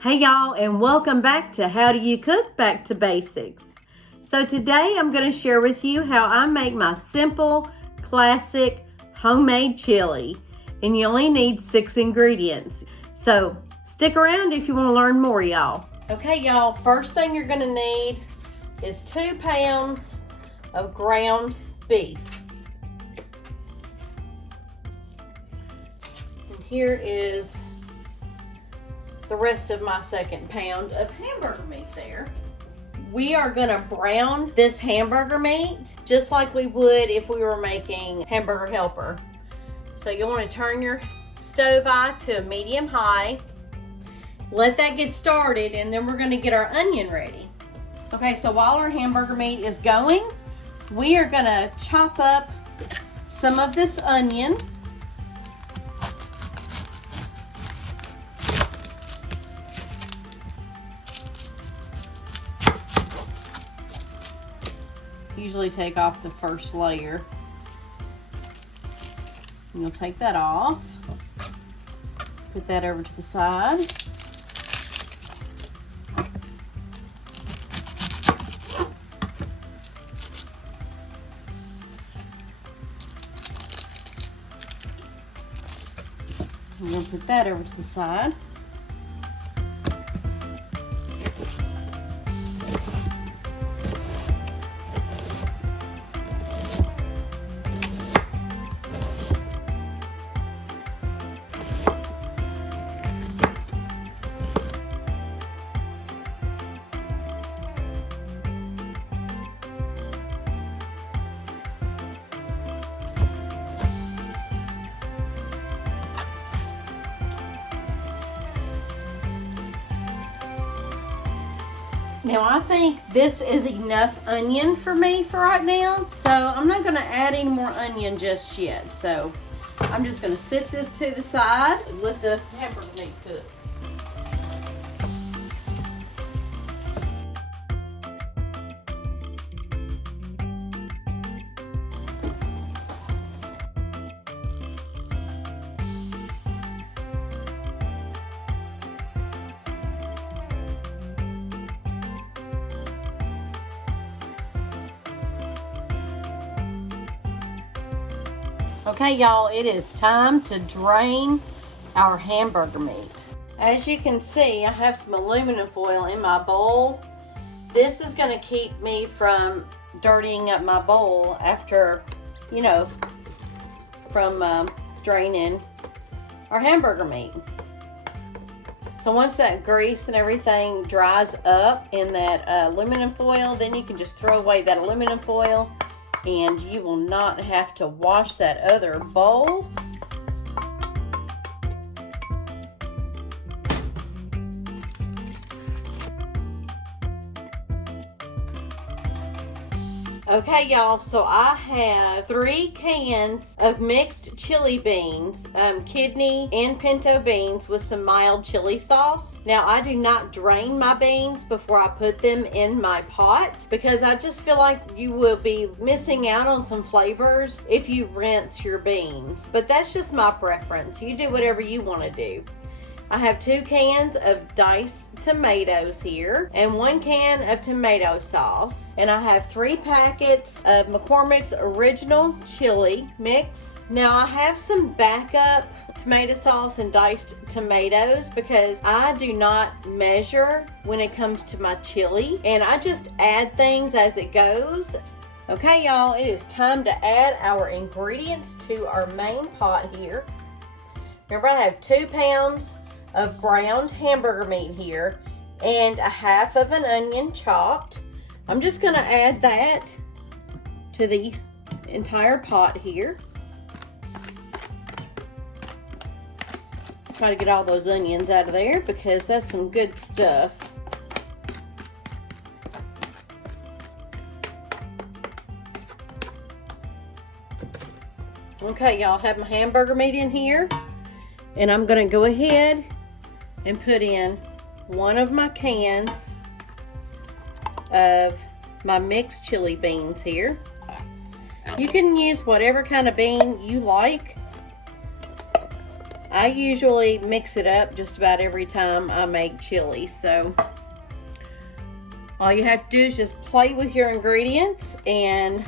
Hey y'all, and welcome back to How Do You Cook Back to Basics. So today I'm going to share with you how I make my simple, classic, homemade chili. And you only need 6 ingredients. So stick around if you want to learn more, y'all. Okay y'all, first thing you're going to need is 2 pounds of ground beef. And here is the rest of my 2nd pound of hamburger meat there. We are gonna brown this hamburger meat just like we would if we were making hamburger helper. So you'll want to turn your stove eye to a medium high. Let that get started, and then we're gonna get our onion ready. Okay, so while our hamburger meat is going, we are gonna chop up some of this onion. Usually take off the first layer. And you'll take that off. Put that over to the side. And you'll put that over to the side. Now I think this is enough onion for me for right now, so I'm not gonna add any more onion just yet. So I'm just gonna sit this to the side and let the hamburger meat cook. Okay y'all, it is time to drain our hamburger meat. As you can see, I have some aluminum foil in my bowl. This is going to keep me from dirtying up my bowl after, from draining our hamburger meat. So once that grease and everything dries up in that aluminum foil, then you can just throw away that aluminum foil, and you will not have to wash that other bowl. Okay y'all, so I have 3 cans of mixed chili beans, kidney and pinto beans with some mild chili sauce. Now I do not drain my beans before I put them in my pot because I just feel like you will be missing out on some flavors if you rinse your beans. But that's just my preference. You do whatever you want to do. I have 2 cans of diced tomatoes here and 1 can of tomato sauce. And I have 3 packets of McCormick's original chili mix. Now I have some backup tomato sauce and diced tomatoes because I do not measure when it comes to my chili, and I just add things as it goes. Okay y'all, it is time to add our ingredients to our main pot here. Remember, I have 2 pounds of ground hamburger meat here and 1/2 of an onion chopped. I'm just going to add that to the entire pot here. Try to get all those onions out of there because that's some good stuff. Okay y'all, have my hamburger meat in here, and I'm going to go ahead and put in 1 of my cans of my mixed chili beans here. You can use whatever kind of bean you like. I usually mix it up just about every time I make chili. So all you have to do is just play with your ingredients and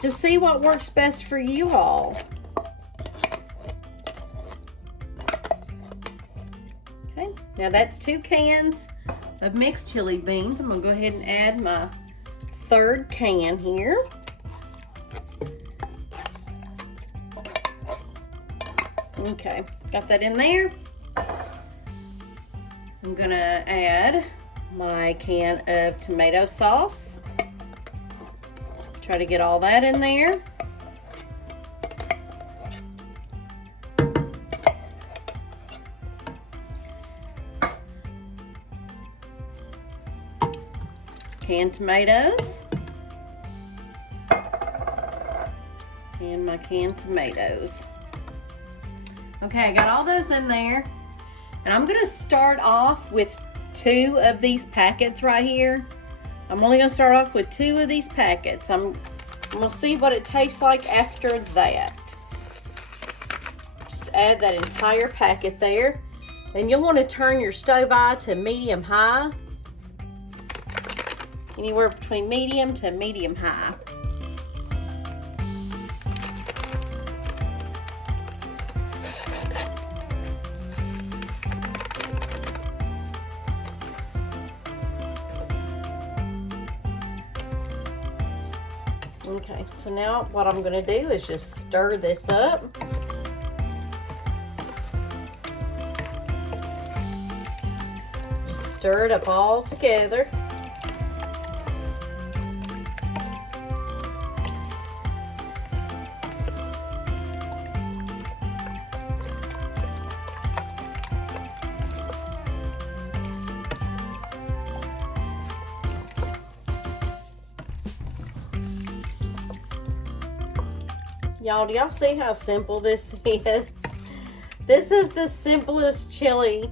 just see what works best for you all. Okay, now that's 2 cans of mixed chili beans. I'm gonna go ahead and add my 3rd can here. Okay, got that in there. I'm gonna add my can of tomato sauce. Try to get all that in there. Canned tomatoes. And my canned tomatoes. Okay, I got all those in there. And I'm gonna start off with 2 of these packets right here. I'm only gonna start off with 2 of these packets. I'm gonna see what it tastes like after that. Just add that entire packet there. And you'll want to turn your stove eye to medium high. Anywhere between medium to medium high. Okay, so now what I'm going to do is just stir this up. Just stir it up all together. Y'all, do y'all see how simple this is? This is the simplest chili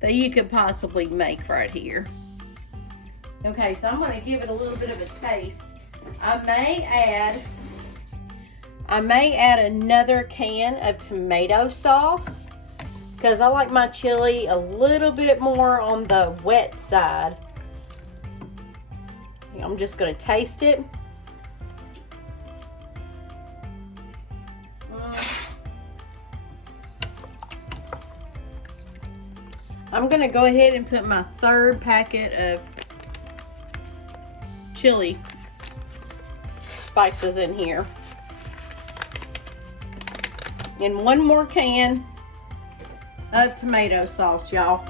that you could possibly make right here. Okay, so I'm going to give it a little bit of a taste. I may add another can of tomato sauce because I like my chili a little bit more on the wet side. I'm just going to taste it. I'm going to go ahead and put my 3rd packet of chili spices in here. And 1 more can of tomato sauce, y'all.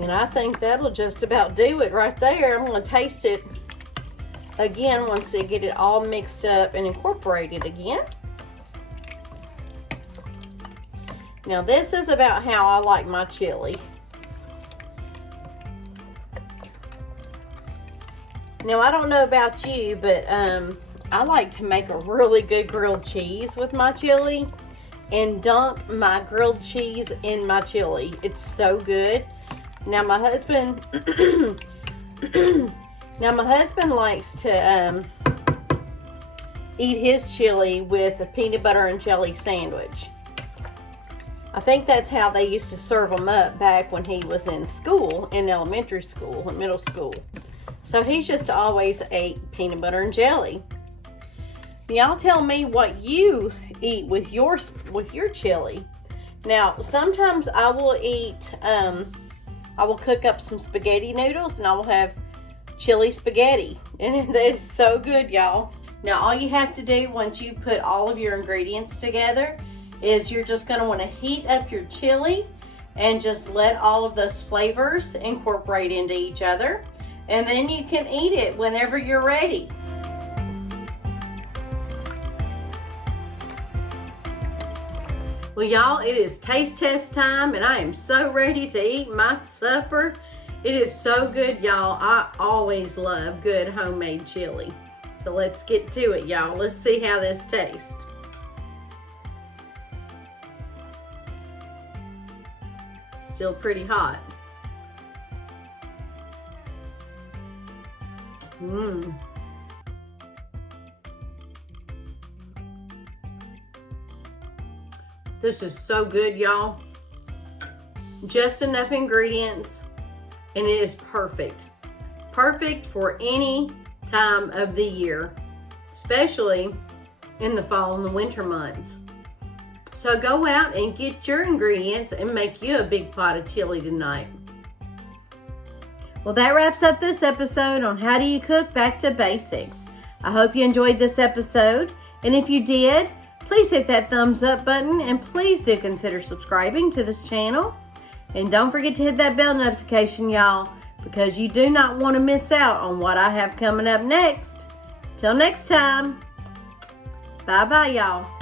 And I think that'll just about do it right there. I'm going to taste it again once I get it all mixed up and incorporated again. Now this is about how I like my chili. Now I don't know about you, but I like to make a really good grilled cheese with my chili and dunk my grilled cheese in my chili. It's so good. Now my husband likes to eat his chili with a peanut butter and jelly sandwich. I think that's how they used to serve them up back when he was in school, in elementary school and middle school. So he's just always ate peanut butter and jelly. Y'all tell me what you eat with your chili. Now sometimes I will eat I will cook up some spaghetti noodles and I will have chili spaghetti. And that is so good, y'all. Now all you have to do once you put all of your ingredients together is you're just going to want to heat up your chili and just let all of those flavors incorporate into each other. And then you can eat it whenever you're ready. Well, y'all, it is taste test time, and I am so ready to eat my supper. It is so good, y'all. I always love good homemade chili. So let's get to it, y'all. Let's see how this tastes. Still pretty hot. This is so good, y'all. Just enough ingredients, and it is perfect. Perfect for any time of the year, especially in the fall and the winter months. So go out and get your ingredients and make you a big pot of chili tonight. Well, that wraps up this episode on how do you cook back to basics. I hope you enjoyed this episode, and if you did, please hit that thumbs up button, and please do consider subscribing to this channel. And don't forget to hit that bell notification, y'all, because you do not want to miss out on what I have coming up next. Till next time, bye-bye, y'all.